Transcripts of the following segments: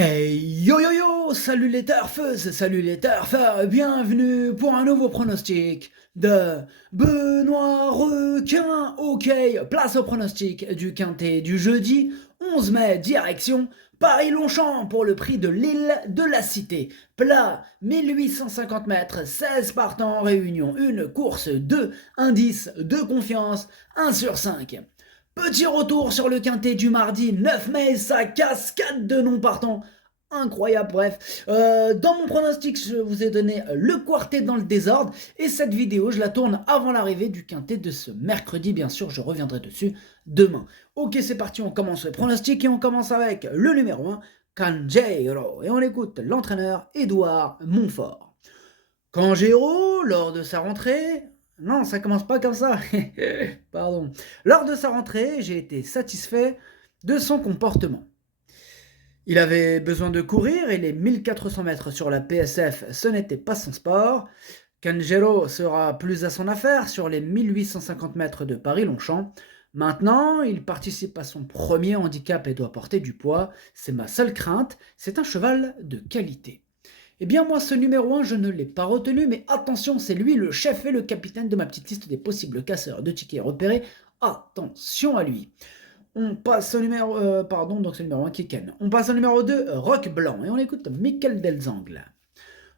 Hey yo yo yo, salut les turfeuses, salut les turfeurs, bienvenue pour un nouveau pronostic de Benoît Requin. Ok, place au pronostic du quintet du jeudi 11 mai, direction Paris-Longchamp pour le prix de l'île de la Cité. Plat 1850 mètres, 16 partants en réunion, une course 2, indice de confiance 1 sur 5. Petit retour sur le quintet du mardi 9 mai, sa cascade de non partants. Incroyable, bref. Dans mon pronostic, je vous ai donné le quartet dans le désordre. Et cette vidéo, je la tourne avant l'arrivée du quintet de ce mercredi. Bien sûr, je reviendrai dessus demain. Ok, c'est parti, on commence le pronostic et on commence avec le numéro 1, Canjero. Et on écoute l'entraîneur Édouard Montfort. Canjero, lors de sa rentrée, non, ça commence pas comme ça. Pardon. Lors de sa rentrée, j'ai été satisfait de son comportement. Il avait besoin de courir et les 1400 mètres sur la PSF, ce n'était pas son sport. Canjero sera plus à son affaire sur les 1850 mètres de Paris-Longchamp. Maintenant, il participe à son premier handicap et doit porter du poids. C'est ma seule crainte, c'est un cheval de qualité. Eh bien moi ce numéro 1 je ne l'ai pas retenu, mais attention, c'est lui le chef et le capitaine de ma petite liste des possibles casseurs de tickets repérés. Attention à lui. On passe au numéro... donc c'est le numéro 1 qui ken. On passe au numéro 2, Rock Blanc, et on écoute Michael Delzangle.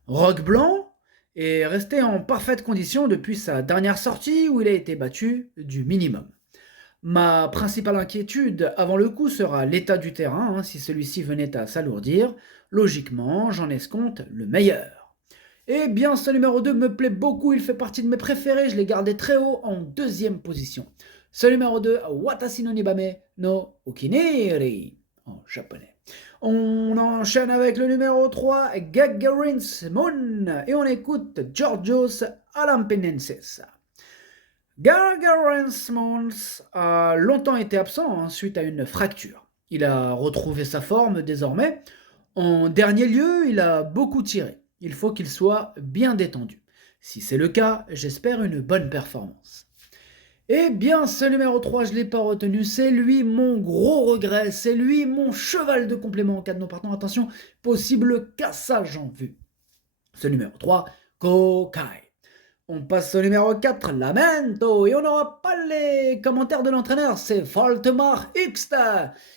Rock Blanc est resté en parfaite condition depuis sa dernière sortie où il a été battu du minimum. Ma principale inquiétude avant le coup sera l'état du terrain, si celui-ci venait à s'alourdir. Logiquement, j'en escompte le meilleur. Eh bien, ce numéro 2 me plaît beaucoup, il fait partie de mes préférés, je l'ai gardé très haut en deuxième position. Ce numéro 2, Watashi no Nibame no Ukineri, en japonais. On enchaîne avec le numéro 3, Gagarin's Moon, et on écoute Georgios Alampenensis. Gargarens Mons a longtemps été absent suite à une fracture. Il a retrouvé sa forme désormais. En dernier lieu, il a beaucoup tiré. Il faut qu'il soit bien détendu. Si c'est le cas, j'espère une bonne performance. Eh bien, ce numéro 3, je ne l'ai pas retenu. C'est lui mon gros regret. C'est lui mon cheval de complément en cas de non partant. Attention, possible cassage en vue. Ce numéro 3, Kokai. On passe au numéro 4, Lamento, et on n'aura pas les commentaires de l'entraîneur, c'est Faltemar X.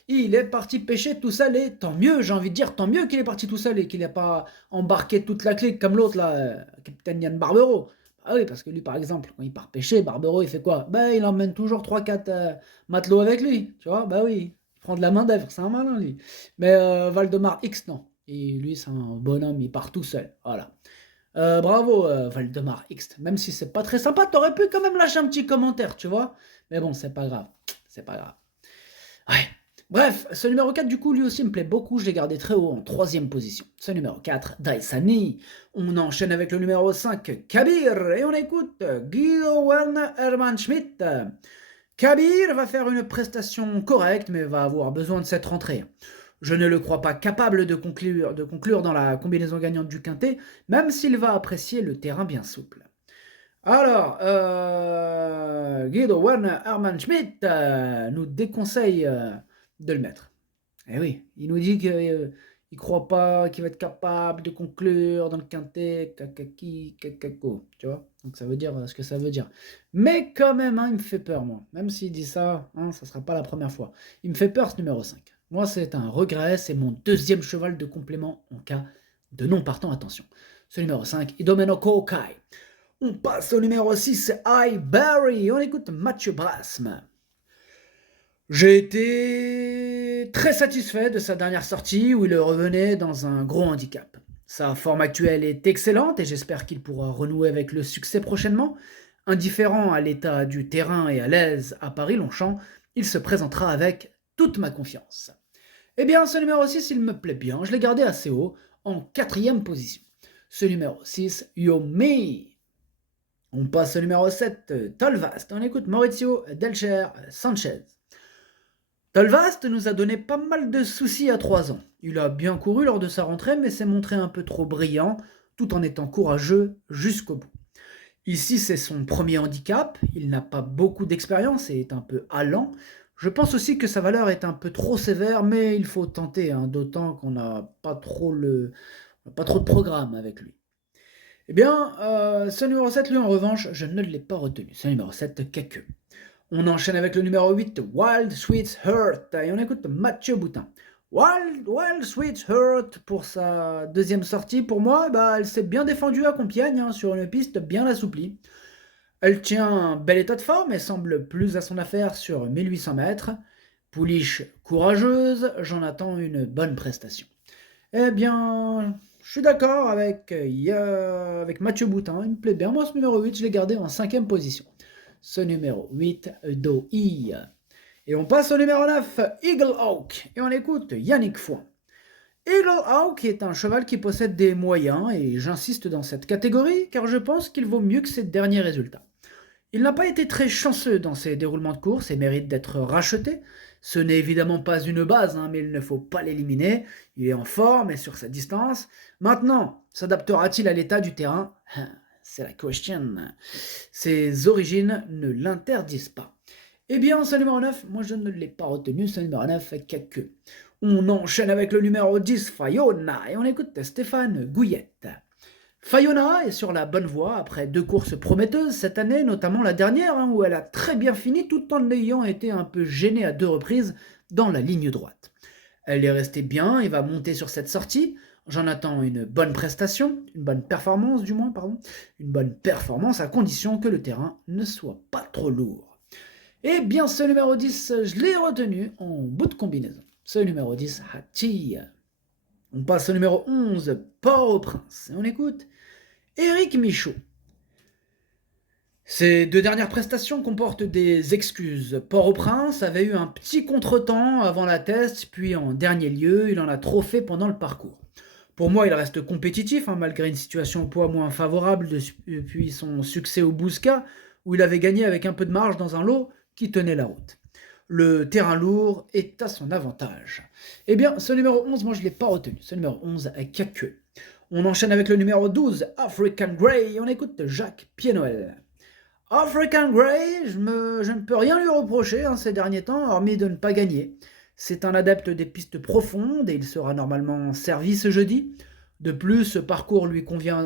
Il est parti pêcher tout seul, et tant mieux, j'ai envie de dire, tant mieux qu'il est parti tout seul et qu'il n'a pas embarqué toute la clique comme l'autre, là, Capitaine Yann Barbero. Ah oui, parce que lui, par exemple, quand il part pêcher, Barbero, il fait quoi? Ben, il emmène toujours 3-4 matelots avec lui, tu vois? Bah oui, il prend de la main d'œuvre, c'est un malin, lui. Mais Valdemar X, non. Et lui, c'est un bonhomme, il part tout seul, voilà. Bravo, Valdemar X. Même si c'est pas très sympa, t'aurais pu quand même lâcher un petit commentaire, tu vois. Mais bon, c'est pas grave. C'est pas grave. Ouais. Bref, ce numéro 4, du coup, lui aussi me plaît beaucoup. Je l'ai gardé très haut en troisième position. Ce numéro 4, Daisani. On enchaîne avec le numéro 5, Kabir. Et on écoute Guido Werner Hermann Schmidt. Kabir va faire une prestation correcte, mais va avoir besoin de cette rentrée. Je ne le crois pas capable de conclure dans la combinaison gagnante du quintet, même s'il va apprécier le terrain bien souple. Alors, Guido Werner Hermann Schmidt nous déconseille de le mettre. Eh oui, il nous dit qu'il ne croit pas qu'il va être capable de conclure dans le quintet, kakaki, kakako, tu vois. Donc ça veut dire ce que ça veut dire. Mais quand même, il me fait peur, moi. Même s'il dit ça, ça ne sera pas la première fois. Il me fait peur, ce numéro 5. Moi, c'est un regret, c'est mon deuxième cheval de complément en cas de non partant, attention. Ce numéro 5, Idomeno Kokai. On passe au numéro 6, I Barry. On écoute Mathieu Brasme. J'ai été très satisfait de sa dernière sortie où il revenait dans un gros handicap. Sa forme actuelle est excellente et j'espère qu'il pourra renouer avec le succès prochainement. Indifférent à l'état du terrain et à l'aise à Paris-Longchamp, il se présentera avec toute ma confiance. Eh bien, ce numéro 6, il me plaît bien. Je l'ai gardé assez haut, en quatrième position. Ce numéro 6, Yomi. On passe au numéro 7, Tolvast. On écoute Maurizio Delcher Sanchez. Tolvast nous a donné pas mal de soucis à 3 ans. Il a bien couru lors de sa rentrée, mais s'est montré un peu trop brillant, tout en étant courageux jusqu'au bout. Ici, c'est son premier handicap, il n'a pas beaucoup d'expérience et est un peu allant. Je pense aussi que sa valeur est un peu trop sévère, mais il faut tenter, hein, d'autant qu'on n'a pas trop pas trop de programme avec lui. Eh bien, ce numéro 7, lui, en revanche, je ne l'ai pas retenu. Ce numéro 7, Kaku. On enchaîne avec le numéro 8, Wild Sweet Heart. Et on écoute Mathieu Boutin. Wild Sweet Heart, pour sa deuxième sortie, pour moi, bah, elle s'est bien défendue à Compiègne, hein, sur une piste bien assouplie. Elle tient un bel état de forme et semble plus à son affaire sur 1800 mètres. Pouliche courageuse, j'en attends une bonne prestation. Eh bien, je suis d'accord avec Mathieu Boutin, il me plaît bien. Moi, ce numéro 8, je l'ai gardé en cinquième position. Ce numéro 8, Doi. Et on passe au numéro 9, Eagle Hawk. Et on écoute Yannick Foin. Eagle Hawk est un cheval qui possède des moyens, et j'insiste dans cette catégorie, car je pense qu'il vaut mieux que ses derniers résultats. Il n'a pas été très chanceux dans ses déroulements de course et mérite d'être racheté. Ce n'est évidemment pas une base, hein, mais il ne faut pas l'éliminer. Il est en forme et sur sa distance. Maintenant, s'adaptera-t-il à l'état du terrain? C'est la question. Ses origines ne l'interdisent pas. Eh bien, ce numéro 9, moi je ne l'ai pas retenu, ce numéro 9, Kaku. On enchaîne avec le numéro 10, Fayona, et on écoute Stéphane Gouillette. Fayona est sur la bonne voie après 2 courses prometteuses cette année, notamment la dernière, hein, où elle a très bien fini tout en ayant été un peu gênée à 2 reprises dans la ligne droite. Elle est restée bien et va monter sur cette sortie. J'en attends une bonne prestation, une bonne performance du moins, pardon, une bonne performance à condition que le terrain ne soit pas trop lourd. Eh bien, ce numéro 10, je l'ai retenu en bout de combinaison. Ce numéro 10, Hachi. On passe au numéro 11, Port-au-Prince. Et on écoute Éric Michaud. Ces 2 dernières prestations comportent des excuses. Port-au-Prince avait eu un petit contretemps avant la test, puis en dernier lieu, il en a trop fait pendant le parcours. Pour moi, il reste compétitif, hein, malgré une situation au poids moins favorable depuis son succès au Bousca, où il avait gagné avec un peu de marge dans un lot qui tenait la route. Le terrain lourd est à son avantage. Eh bien, ce numéro 11, moi je ne l'ai pas retenu. Ce numéro 11 est Kaku. On enchaîne avec le numéro 12, African Grey, et on écoute Jacques Pied-Noël. African Grey, je ne peux rien lui reprocher, hein, ces derniers temps, hormis de ne pas gagner. C'est un adepte des pistes profondes et il sera normalement servi ce jeudi. De plus, ce parcours lui convient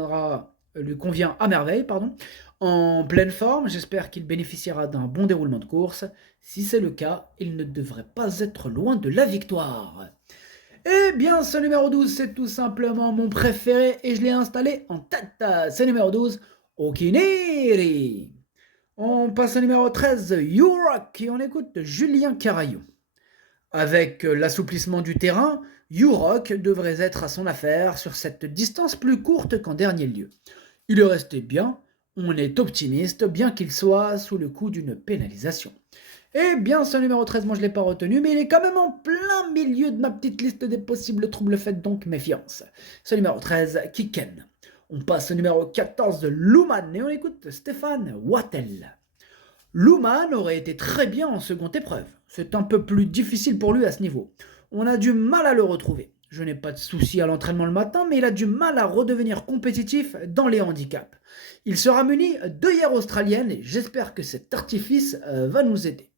à merveille. En pleine forme, j'espère qu'il bénéficiera d'un bon déroulement de course. Si c'est le cas, il ne devrait pas être loin de la victoire. Eh bien, ce numéro 12, c'est tout simplement mon préféré et je l'ai installé en tête. C'est numéro 12, Okiniri. On passe au numéro 13, U-Rock, et on écoute Julien Carayon. Avec l'assouplissement du terrain, U-Rock devrait être à son affaire sur cette distance plus courte qu'en dernier lieu. Il est resté bien, on est optimiste, bien qu'il soit sous le coup d'une pénalisation. Eh bien, ce numéro 13, moi je ne l'ai pas retenu, mais il est quand même en plein milieu de ma petite liste des possibles troubles faits, donc méfiance. Ce numéro 13, Kiken. On passe au numéro 14 de Luman et on écoute Stéphane Wattel. Luman aurait été très bien en seconde épreuve. C'est un peu plus difficile pour lui à ce niveau. On a du mal à le retrouver. Je n'ai pas de soucis à l'entraînement le matin, mais il a du mal à redevenir compétitif dans les handicaps. Il sera muni d'œillères australiennes et j'espère que cet artifice va nous aider.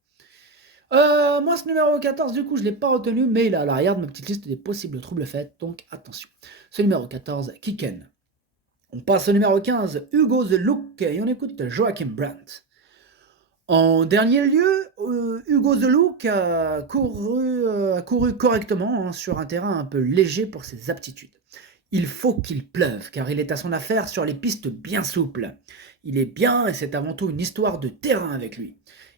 Moi, ce numéro 14, du coup, je ne l'ai pas retenu, mais il est à l'arrière de ma petite liste des possibles troubles faits, donc attention. Ce numéro 14, Kiken. On passe au numéro 15, Hugo The Look, et on écoute Joachim Brandt. En dernier lieu, Hugo The Look a couru correctement, hein, sur un terrain un peu léger pour ses aptitudes. Il faut qu'il pleuve, car il est à son affaire sur les pistes bien souples. Il est bien, et c'est avant tout une histoire de terrain avec lui.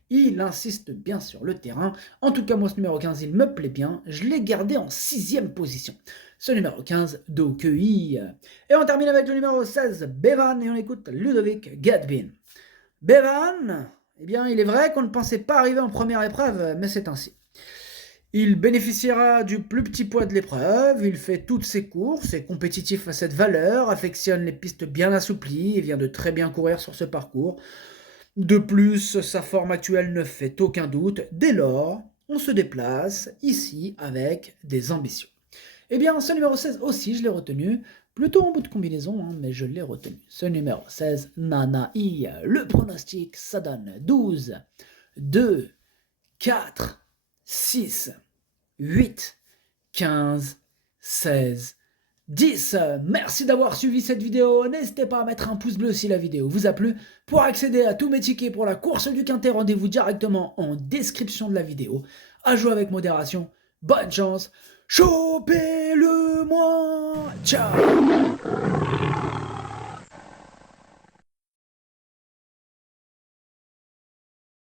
Il insiste bien sur le terrain. En tout cas, moi, ce numéro 15, il me plaît bien. Je l'ai gardé en 6ème position. Ce numéro 15, Dokei. Et on termine avec le numéro 16, Bevan, et on écoute Ludovic Gadbin. Bevan, eh bien, il est vrai qu'on ne pensait pas arriver en première épreuve, mais c'est ainsi. Il bénéficiera du plus petit poids de l'épreuve, il fait toutes ses courses, est compétitif à cette valeur, affectionne les pistes bien assouplies et vient de très bien courir sur ce parcours. De plus, sa forme actuelle ne fait aucun doute, dès lors, on se déplace ici avec des ambitions. Eh bien, ce numéro 16 aussi, je l'ai retenu, plutôt en bout de combinaison, hein, mais je l'ai retenu. Ce numéro 16, Nanaï, le pronostic, ça donne 12, 2, 4, 6, 8, 15, 16, 10. Merci d'avoir suivi cette vidéo. N'hésitez pas à mettre un pouce bleu si la vidéo vous a plu. Pour accéder à tous mes tickets pour la course du Quintet, rendez-vous directement en description de la vidéo. À jouer avec modération. Bonne chance. Chopez-le moi. Ciao.